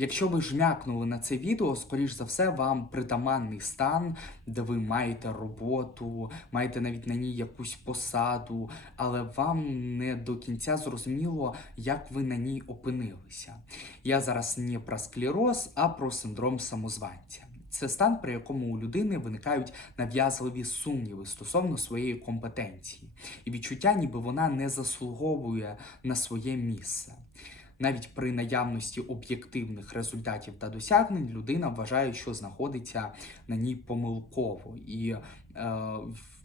Якщо ви жмякнули на це відео, скоріш за все, вам притаманний стан, де ви маєте роботу, маєте навіть на ній якусь посаду, але вам не до кінця зрозуміло, як ви на ній опинилися. Я зараз не про склероз, а про синдром самозванця. Це стан, при якому у людини виникають нав'язливі сумніви стосовно своєї компетенції, і відчуття, ніби вона не заслуговує на своє місце. Навіть при наявності об'єктивних результатів та досягнень людина вважає, що знаходиться на ній помилково і е,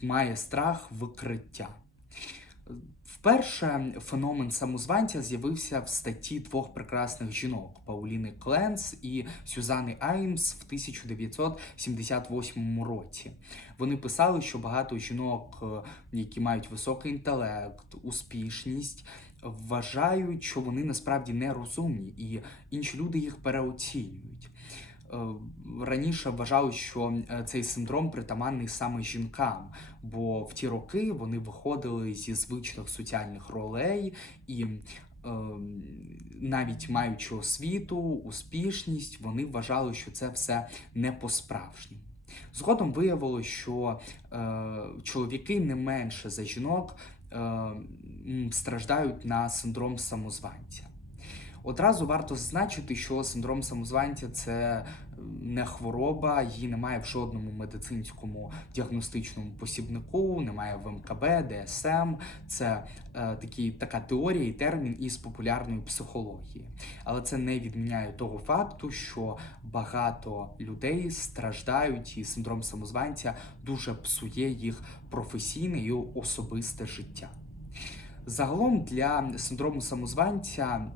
має страх викриття. Вперше феномен самозванця з'явився в статті двох прекрасних жінок Пауліни Кленс і Сюзани Аймс в 1978 році. Вони писали, що багато жінок, е, які мають високий інтелект, успішність, вважають, що вони насправді нерозумні, і інші люди їх переоцінюють. Е, Раніше вважали, що е, цей синдром притаманний саме жінкам, бо в ті роки вони виходили зі звичних соціальних ролей і е, навіть маючи освіту, успішність, вони вважали, що це все не по-справжньому. Згодом виявилося, що е, чоловіки не менше за жінок страждають на синдром самозванця. Одразу варто зазначити, що синдром самозванця це не хвороба, її немає в жодному медицинському діагностичному посібнику, немає в МКБ, ДСМ. Це е, такі, така теорія і термін із популярної психології. Але це не відміняє того факту, що багато людей страждають, і синдром самозванця дуже псує їх професійне і особисте життя. Загалом для синдрому самозванця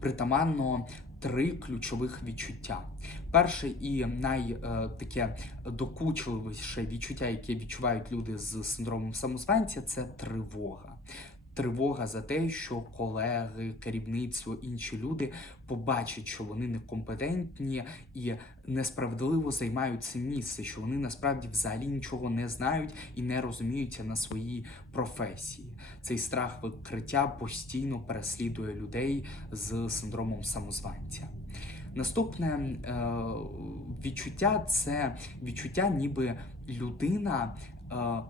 притаманно три ключових відчуття. Перше і най е, докучливіше відчуття, яке відчувають люди з синдромом самозванця, це тривога. Тривога за те, що колеги, керівництво, інші люди побачать, що вони некомпетентні і несправедливо займають це місце, що вони насправді взагалі нічого не знають і не розуміються на своїй професії. Цей страх викриття постійно переслідує людей з синдромом самозванця. Наступне е, відчуття це відчуття, ніби людина. Е,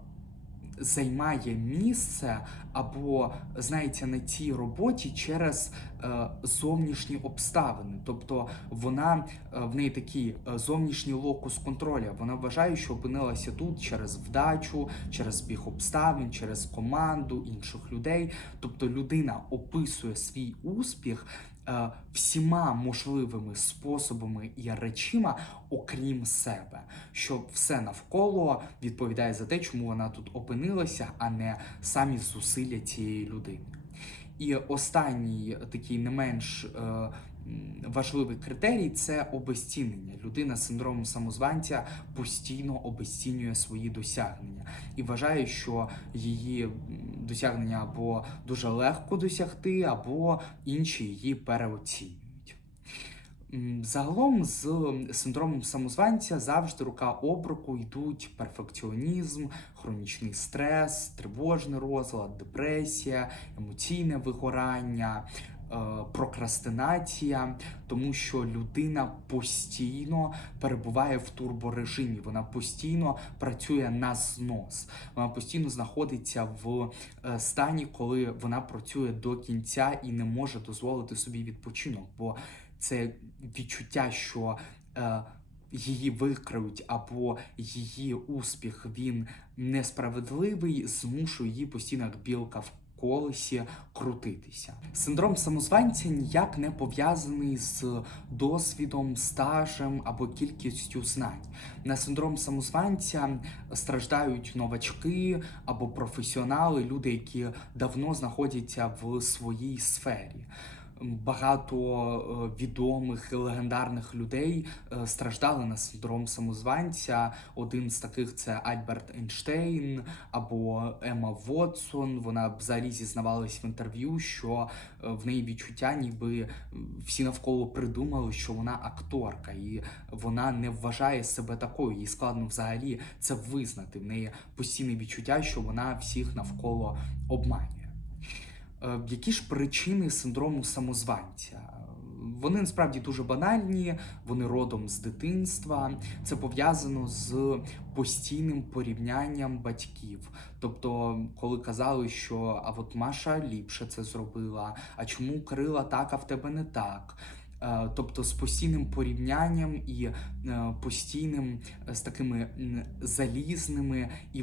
Займає місце або знаєте, на цій роботі через е, зовнішні обставини. Тобто вона е, в неї такий е, зовнішній локус контроля. Вона вважає, що опинилася тут через вдачу, через збіг обставин, через команду інших людей. Тобто людина описує свій успіх. Е, Всіма можливими способами і речима, окрім себе, що все навколо відповідає за те, чому вона тут опинилася, а не самі зусилля цієї людини. І останній такий не менш е, важливий критерій це обезцінення. Людина з синдромом самозванця постійно обезцінює свої досягнення і вважає, що її досягнення або дуже легко досягти, або інші її переоцінюють. Загалом з синдромом самозванця завжди рука об руку йдуть перфекціонізм, хронічний стрес, тривожний розлад, депресія, емоційне вигорання, прокрастинація, тому що людина постійно перебуває в турборежимі, вона постійно працює на знос, вона постійно знаходиться в е, стані, коли вона працює до кінця і не може дозволити собі відпочинок. бо це відчуття, що е, її викриють, або її успіх він несправедливий, змушує її постійно білка в колесі крутитися. Синдром самозванця ніяк не пов'язаний з досвідом, стажем або кількістю знань. На синдром самозванця страждають новачки або професіонали, люди, які давно знаходяться в своїй сфері багато е, відомих легендарних людей е, страждали на синдром самозванця. Один з таких це Альберт Ейнштейн або Ема Вотсон. Вона взагалі зізнавалась в інтерв'ю, що е, в неї відчуття, ніби всі навколо придумали, що вона акторка, і вона не вважає себе такою. Їй складно взагалі це визнати. В неї постійне відчуття, що вона всіх навколо обманює. Е, Які ж причини синдрому самозванця? вони насправді дуже банальні, вони родом з дитинства. Це пов'язано з постійним порівнянням батьків. Тобто, коли казали, що а от Маша ліпше це зробила, а чому крила так, а в тебе не так. Е, Тобто з постійним порівнянням і е, постійним е, з такими залізними і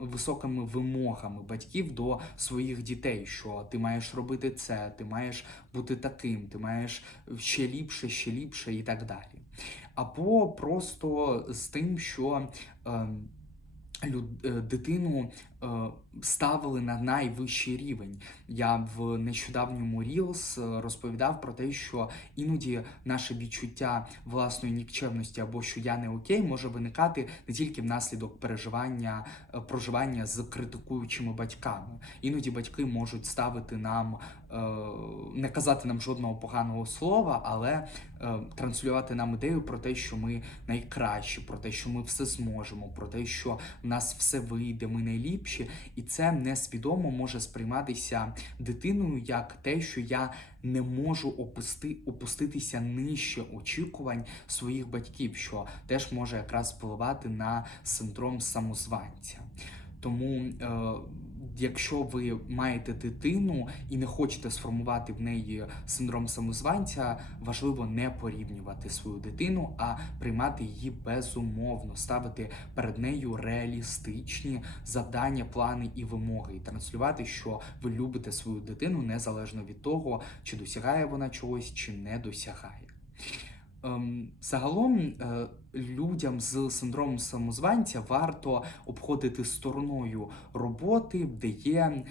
високими вимогами батьків до своїх дітей, що ти маєш робити це, ти маєш бути таким, ти маєш ще ліпше, ще ліпше і так далі. Або просто з тим, що е, люд- е, дитину ставили на найвищий рівень. Я в нещодавньому Reels розповідав про те, що іноді наше відчуття власної нікчемності або що я не окей може виникати не тільки внаслідок переживання е, проживання з критикуючими батьками. Іноді батьки можуть ставити нам е, не казати нам жодного поганого слова, але е, транслювати нам ідею про те, що ми найкращі, про те, що ми все зможемо, про те, що в нас все вийде, ми найліпші, і це несвідомо може сприйматися дитиною як те, що я не можу опусти, опуститися нижче очікувань своїх батьків, що теж може якраз впливати на синдром самозванця. Тому, е, якщо ви маєте дитину і не хочете сформувати в неї синдром самозванця, важливо не порівнювати свою дитину, а приймати її безумовно, ставити перед нею реалістичні завдання, плани і вимоги, і транслювати, що ви любите свою дитину незалежно від того, чи досягає вона чогось, чи не досягає. Ем, Загалом е, людям з синдромом самозванця варто обходити стороною роботи, де є е,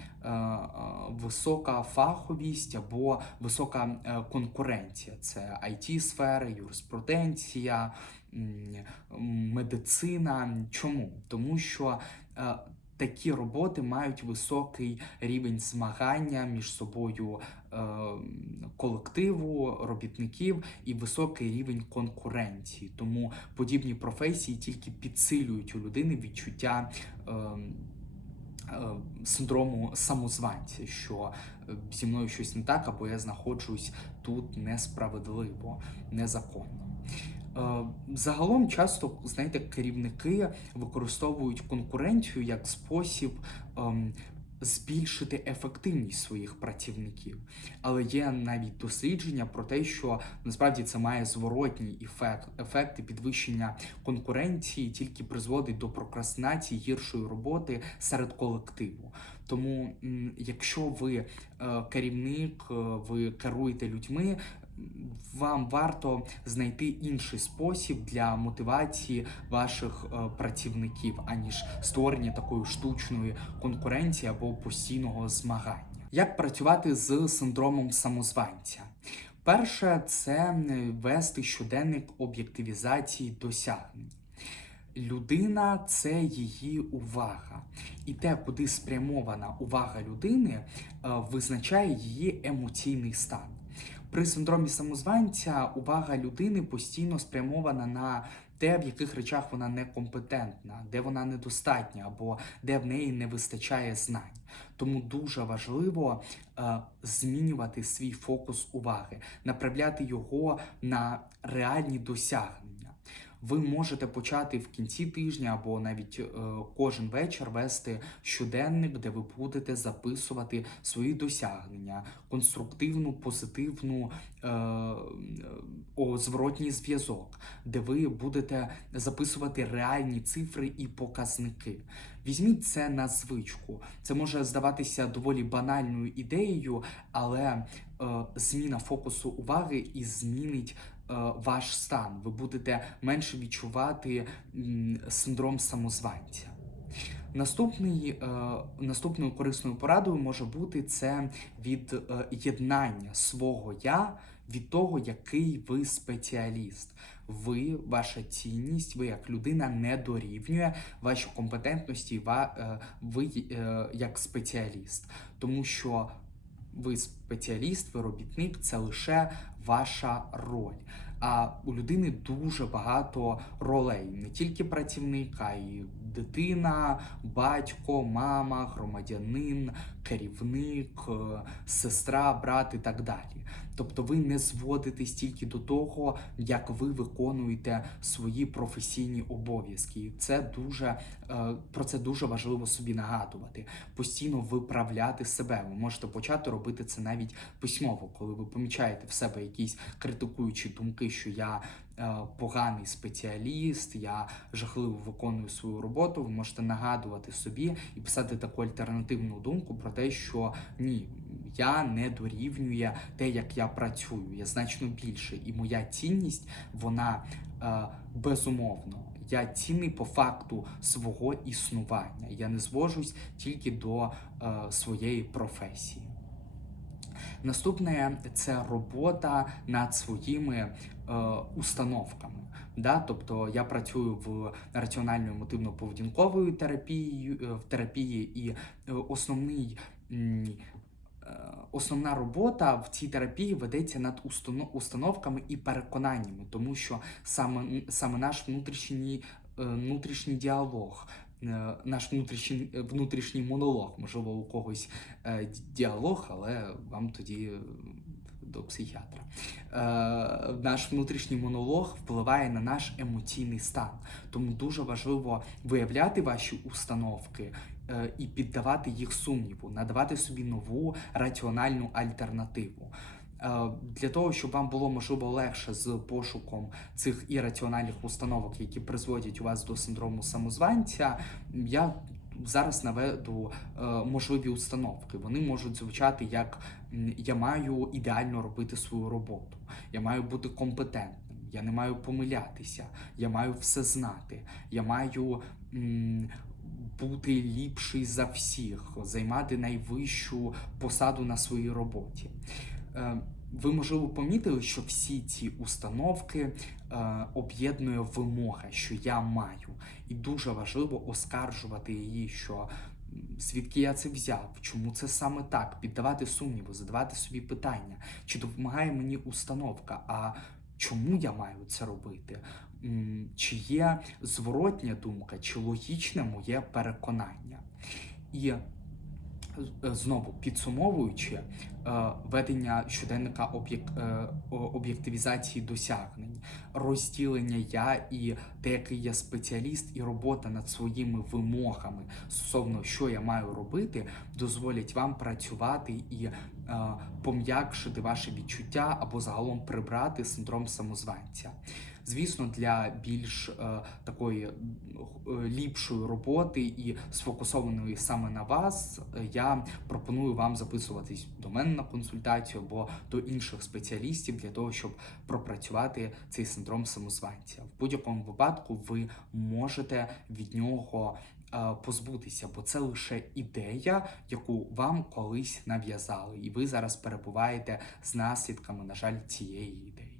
висока фаховість або висока е, конкуренція. Це it сфери юриспруденція, медицина. Чому? Тому що такі роботи мають високий рівень змагання між собою колективу, робітників і високий рівень конкуренції. Тому подібні професії тільки підсилюють у людини відчуття. Е, е, Синдрому самозванця, що е, зі мною щось не так, або я знаходжусь тут несправедливо, незаконно. Загалом часто знаєте, керівники використовують конкуренцію як спосіб ем, збільшити ефективність своїх працівників. Але є навіть дослідження про те, що насправді це має зворотній ефект, ефект і підвищення конкуренції тільки призводить до прокрастинації гіршої роботи серед колективу. Тому, якщо ви е, керівник, е, ви керуєте людьми, вам варто знайти інший спосіб для мотивації ваших е, працівників, аніж створення такої штучної конкуренції або постійного змагання. Як працювати з синдромом самозванця? Перше, це вести щоденник об'єктивізації досягнень. Людина це її увага, і те, куди спрямована увага людини, е, визначає її емоційний стан. При синдромі самозванця увага людини постійно спрямована на те, в яких речах вона некомпетентна, де вона недостатня, або де в неї не вистачає знань. Тому дуже важливо е, змінювати свій фокус уваги, направляти його на реальні досягнення. Ви можете почати в кінці тижня або навіть е, кожен вечір вести щоденник, де ви будете записувати свої досягнення, конструктивну, позитивну е, о, зворотній зв'язок, де ви будете записувати реальні цифри і показники. Візьміть це на звичку. Це може здаватися доволі банальною ідеєю, але е, зміна фокусу уваги і змінить е, ваш стан. Ви будете менше відчувати синдром самозванця. Наступний, е, наступною корисною порадою може бути це від е, єднання свого я від того, який ви спеціаліст. Ви, ваша цінність, ви як людина не дорівнює вашій компетентності, е, ви е, як спеціаліст, тому що ви спеціаліст, ви робітник, це лише ваша роль. А у людини дуже багато ролей, не тільки працівник, а й дитина, батько, мама, громадянин, керівник, е, сестра, брат і так далі. Тобто ви не зводитесь тільки до того, як ви виконуєте свої професійні обов'язки. І Це дуже е, про це дуже важливо собі нагадувати, постійно виправляти себе. Ви можете почати робити це навіть письмово, коли ви помічаєте в себе якісь критикуючі думки, що я е, поганий спеціаліст, я жахливо виконую свою роботу. Ви можете нагадувати собі і писати таку альтернативну думку про те, що ні, я не дорівнює те, як я працюю. Я значно більше, і моя цінність вона е, безумовно. Я цінний по факту свого існування. Я не звожусь тільки до е, своєї професії. Наступне це робота над своїми установками. Да? Тобто я працюю в раціонально-мотивно-поведінкової терапії, е, в терапії, і е, основний. е, Основна робота в цій терапії ведеться над установками і переконаннями, тому що саме, саме наш внутрішній, е, внутрішній діалог, е, наш внутрішній, е, внутрішній монолог, можливо, у когось е, діалог, але вам тоді е, до психіатра. Е, Наш внутрішній монолог впливає на наш емоційний стан. Тому дуже важливо виявляти ваші установки е, і піддавати їх сумніву, надавати собі нову раціональну альтернативу. Е, Для того, щоб вам було можливо легше з пошуком цих ірраціональних установок, які призводять у вас до синдрому самозванця, я зараз наведу е, можливі установки. Вони можуть звучати як я маю ідеально робити свою роботу, я маю бути компетентним, я не маю помилятися, я маю все знати, я маю. Бути ліпший за всіх, займати найвищу посаду на своїй роботі. Ви, можливо, помітили, що всі ці установки е, об'єднує вимога, що я маю, і дуже важливо оскаржувати її, що звідки я це взяв, чому це саме так, піддавати сумніву, задавати собі питання, чи допомагає мені установка, а чому я маю це робити? Чи є зворотня думка, чи логічне моє переконання? І знову підсумовуючи, е, ведення щоденника е, об'єктивізації досягнень, розділення я і те, який я спеціаліст, і робота над своїми вимогами стосовно що я маю робити, дозволять вам працювати і е, пом'якшити ваше відчуття або загалом прибрати синдром самозванця. Звісно, для більш е, такої е, ліпшої роботи і сфокусованої саме на вас, е, я пропоную вам записуватись до мене на консультацію або до інших спеціалістів для того, щоб пропрацювати цей синдром самозванця. В будь-якому випадку ви можете від нього позбутися, бо це лише ідея, яку вам колись нав'язали, і ви зараз перебуваєте з наслідками, на жаль, цієї ідеї.